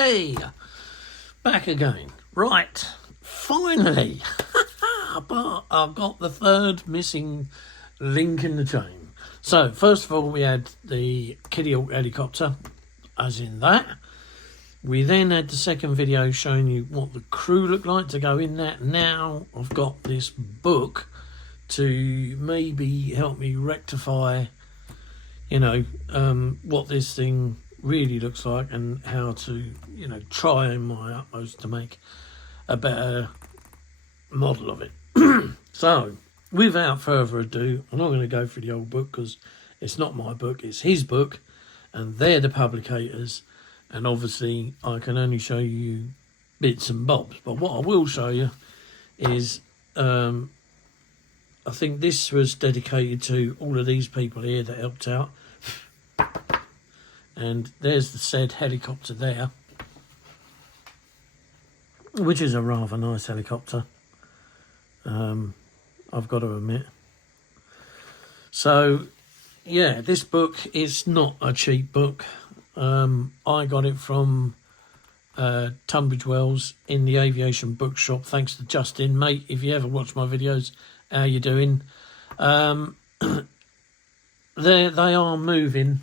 Hey, back again. Right, finally, but I've got the third missing link in the chain. So, first of all, we had the Kitty Hawk helicopter, as in that. We then had the second video showing you what the crew looked like to go in that. Now, I've got this book to maybe help me rectify, what this thing really looks like and how to, try my utmost to make a better model of it. So, without further ado, I'm not going to go through the old book because it's not my book, it's his book, and they're the publicators, and obviously I can only show you bits and bobs. But what I will show you is, I think this was dedicated to all of these people here that helped out. And there's the said helicopter there, which is a rather nice helicopter, I've got to admit. So, yeah, this book is not a cheap book. I got it from Tunbridge Wells in the aviation bookshop, thanks to Justin. Mate, if you ever watch my videos, how you doing? They are moving.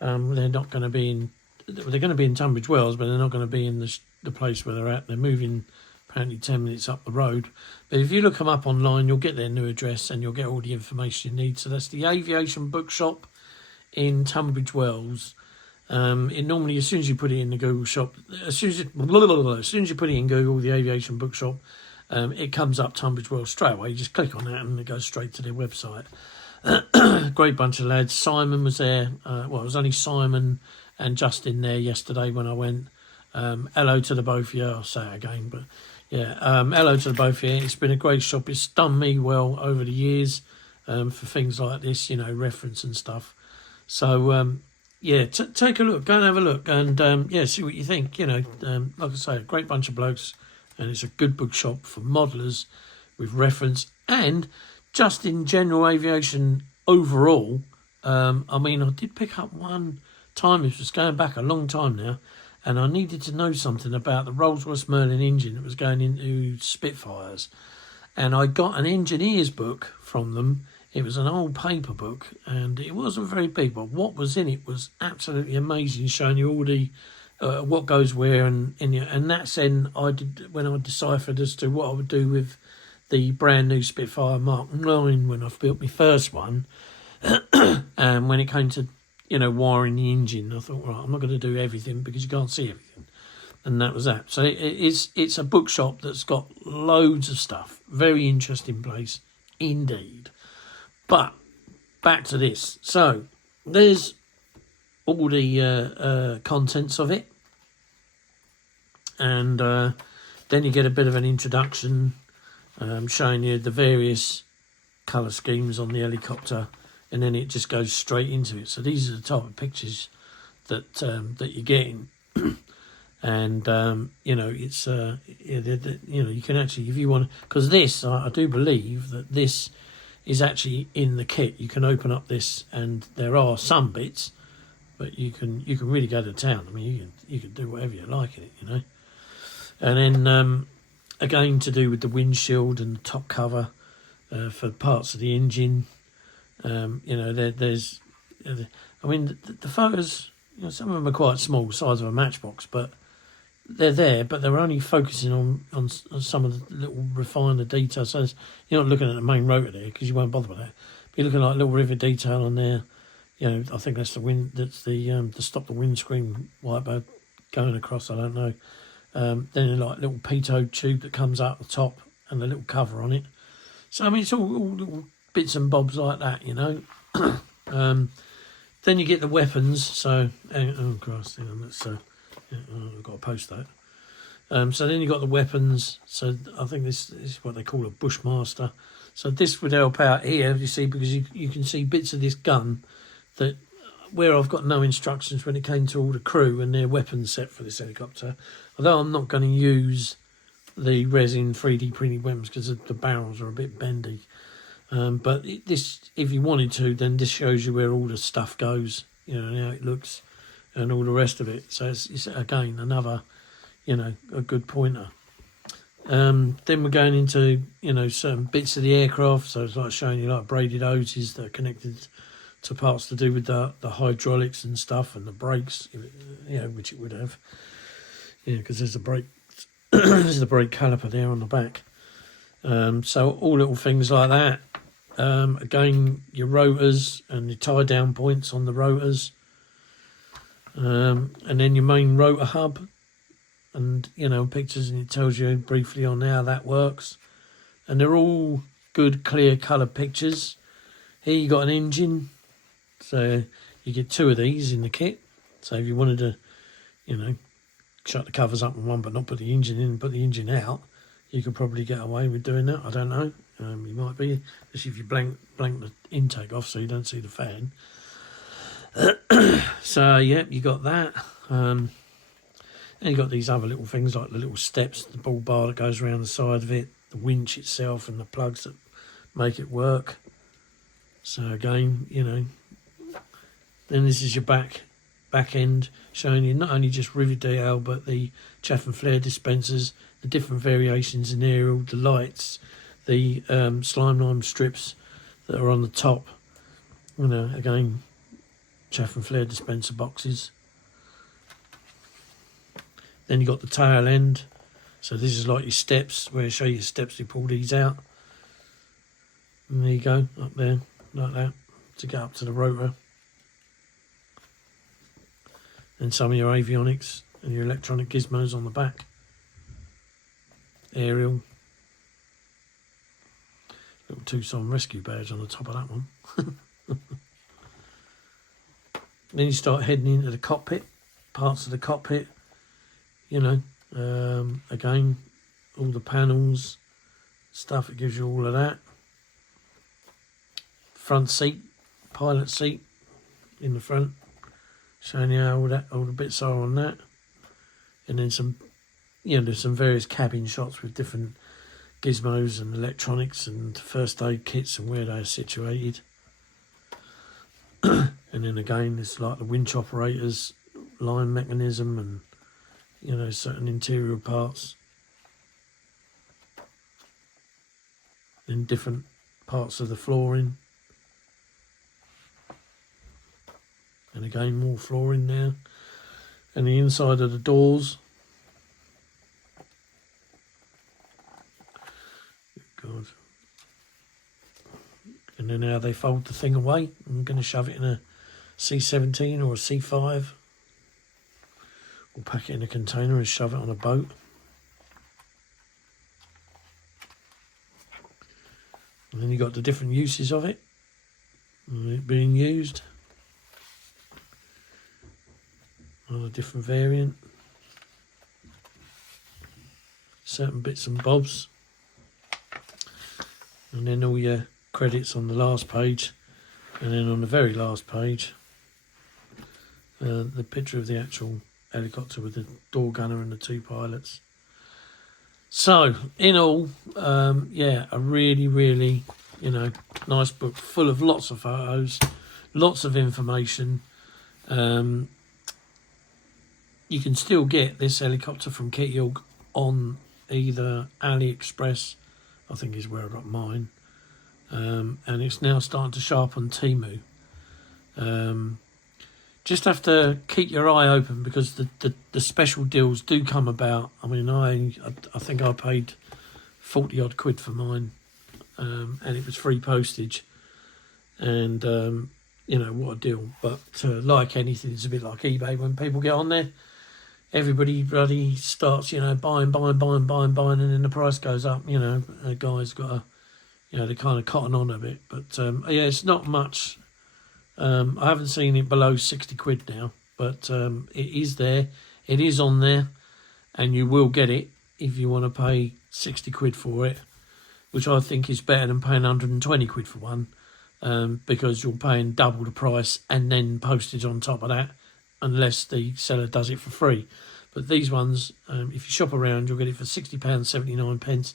They're not going to be in. They're going to be in Tunbridge Wells, but they're not going to be in the place where they're at. They're moving apparently 10 minutes up the road. But if you look them up online, you'll get their new address and you'll get all the information you need. So that's the Aviation Bookshop in Tunbridge Wells. It normally, as soon as you put it in the Google shop, as soon as you put it in Google, the Aviation Bookshop, it comes up Tunbridge Wells straight away. You just click on that and it goes straight to their website. Great bunch of lads. Simon was there. It was only Simon and Justin there yesterday when I went. Hello to the both of you. I'll say it again, but yeah, hello to the both of you. It's been a great shop. It's done me well over the years for things like this, reference and stuff. So yeah, take a look. Go and have a look, and see what you think. Like I say, a great bunch of blokes, and it's a good bookshop for modelers with reference and just in general aviation overall. I did pick up one time, it was going back a long time now, and I needed to know something about the Rolls-Royce Merlin engine that was going into Spitfires. And I got an engineer's book from them. It was an old paper book, and it wasn't very big, but what was in it was absolutely amazing, showing you all the what goes where, and that's then when I deciphered as to what I would do with the brand new Spitfire Mark 9 when I built my first one. And when it came to, wiring the engine, I thought, right, I'm not going to do everything because you can't see everything. And that was that. So it's a bookshop that's got loads of stuff. Very interesting place indeed. But back to this. So there's all the contents of it. And then you get a bit of an introduction, showing you the various colour schemes on the helicopter, and then it just goes straight into it. So these are the type of pictures that you're getting, and it's you can actually, if you want, because this I do believe that this is actually in the kit. You can open up this, and there are some bits, but you can really go to town. I mean, you can do whatever you like in it, and then. Again, to do with the windshield and the top cover for parts of the engine. There's... the photos, some of them are quite small, size of a matchbox, but they're there, but they're only focusing on some of the little refiner details. So you're not looking at the main rotor there because you won't bother with that. But you're looking at little rivet detail on there. I think that's the to stop the windscreen wiper going across, I don't know. Then like little pitot tube that comes out the top and a little cover on it. So it's all little bits and bobs like that, Then you get the weapons. So oh Christ, I've got to post that. So then you got the weapons. So I think this is what they call a Bushmaster. So this would help out here, you see, because you can see bits of this gun that. Where I've got no instructions when it came to all the crew and their weapons set for this helicopter. Although I'm not going to use the resin 3D printed weapons because the barrels are a bit bendy. But this, if you wanted to, then this shows you where all the stuff goes, and how it looks. and all the rest of it. So it's again another, you know, a good pointer. Then we're going into, you know, certain bits of the aircraft. So it's like showing you like braided hoses that are connected to parts to do with the hydraulics and stuff, and the brakes, you know, which it would have. Yeah, because there's a brake, there's the brake caliper there on the back. So all little things like that. Again, your rotors and your tie down points on the rotors. And then your main rotor hub, and, you know, pictures, and it tells you briefly on how that works. And they're all good, clear coloured pictures. Here you got an engine, so you get 2 of these in the kit. So if you wanted to, you know, shut the covers up on one but not put the engine in and put the engine out, you could probably get away with doing that. I don't know. You might be, especially if you blank the intake off so you don't see the fan. So yeah, you got that. And you got these other little things like the little steps, the ball bar that goes around the side of it, the winch itself, and the plugs that make it work. So again, you know, then this is your back end, showing you not only just rivet detail but the chaff and flare dispensers, the different variations in aerial, the lights, the slime lime strips that are on the top. You know, again, chaff and flare dispenser boxes. Then you got the tail end. So this is like your steps, where I show you steps to pull these out. And there you go, up there, like that, to get up to the rotor. And some of your avionics and your electronic gizmos on the back. Aerial. Little Tucson rescue badge on the top of that one. Then you start heading into the cockpit, parts of the cockpit. You know, again, all the panels, stuff, it gives you all of that. Front seat, pilot seat in the front, showing you how all the bits are on that. And then some, you know, there's some various cabin shots with different gizmos and electronics and first aid kits and where they're situated. And then again, there's like the winch operators, line mechanism, and, you know, certain interior parts. Then different parts of the flooring. And again, more flooring there. And the inside of the doors. God. And then how they fold the thing away. I'm going to shove it in a C-17 or a C-5. We'll pack it in a container and shove it on a boat. And then you've got the different uses of it. And it being used. On a different variant. Certain bits and bobs. And then all your credits on the last page. And then on the very last page, the picture of the actual helicopter with the door gunner and the 2 pilots. So, in all, yeah, a really, really, you know, nice book full of lots of photos, lots of information. You can still get this helicopter from Kitty Hawk on either AliExpress, I think is where I got mine, and it's now starting to show up on Temu. Just have to keep your eye open, because the special deals do come about. I mean, I think I paid 40 odd quid for mine, and it was free postage, and you know, what a deal. But like anything, it's a bit like eBay. When people get on there, everybody bloody starts, you know, buying, and then the price goes up. You know, a guy's got to, you know, they kind of cotton on a bit. But yeah, it's not much. I haven't seen it below 60 quid now, but it is there. It is on there, and you will get it if you want to pay 60 quid for it, which I think is better than paying 120 quid for one, because you're paying double the price and then postage on top of that, unless the seller does it for free. But these ones, if you shop around, you'll get it for £60.79,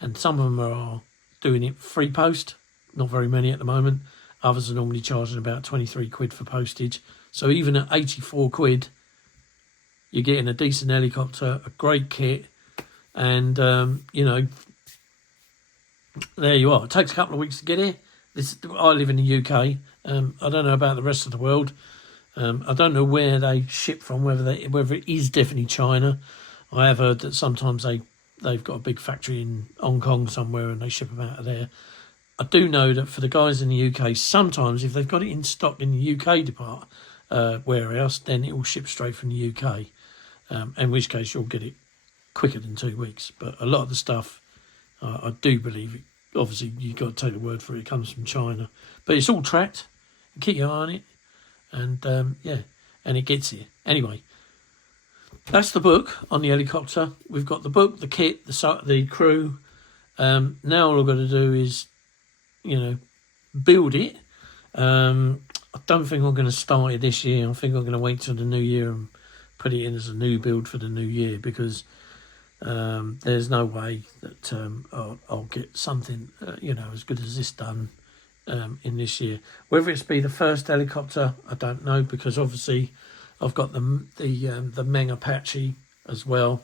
and some of them are doing it free post. Not very many at the moment. Others are normally charging about 23 quid for postage. So even at 84 quid, you're getting a decent helicopter, a great kit, and, you know, there you are. It takes a couple of weeks to get here. I live in the UK. I don't know about the rest of the world. I don't know where they ship from, whether it is definitely China. I have heard that sometimes they've got a big factory in Hong Kong somewhere and they ship them out of there. I do know that for the guys in the UK, sometimes if they've got it in stock in the UK warehouse, then it will ship straight from the UK. In which case you'll get it quicker than 2 weeks. But a lot of the stuff, I do believe, obviously you've got to take the word for it, it comes from China. But it's all tracked. Keep your eye on it. And, yeah, and it gets here. Anyway, that's the book on the helicopter. We've got the book, the kit, the crew. Now all I've got to do is, you know, build it. I don't think I'm going to start it this year. I think I'm going to wait till the new year and put it in as a new build for the new year, because there's no way that I'll get something, you know, as good as this done in this year. Whether it's be the first helicopter, I don't know, because obviously I've got the Meng Apache as well,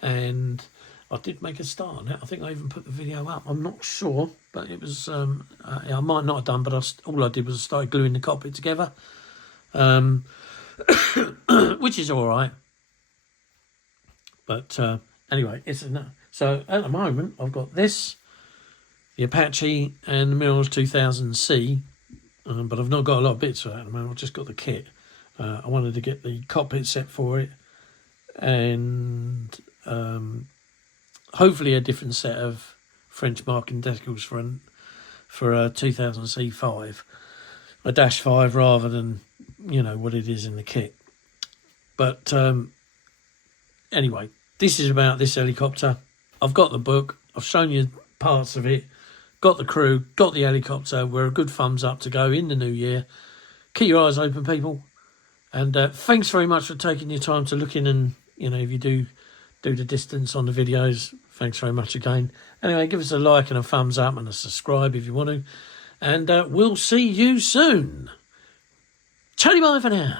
and I did make a start on it. I think I even put the video up. I'm not sure, but it was I might not have done, but all I did was start gluing the cockpit together, which is all right. But anyway, it's enough. So at the moment, I've got this, the Apache, and the Mirage 2000C, but I've not got a lot of bits for that at the moment. I've just got the kit. I wanted to get the cockpit set for it, and hopefully a different set of French marking decals for a 2000C5, a -5 rather than, you know, what it is in the kit. But anyway, this is about this helicopter. I've got the book. I've shown you parts of it. Got the crew. Got the helicopter. We're a good thumbs up to go in the new year. Keep your eyes open, people. And thanks very much for taking your time to look in, and, you know, if you do the distance on the videos, thanks very much again. Anyway, give us a like and a thumbs up and a subscribe if you want to. And we'll see you soon. Chatty bye for now.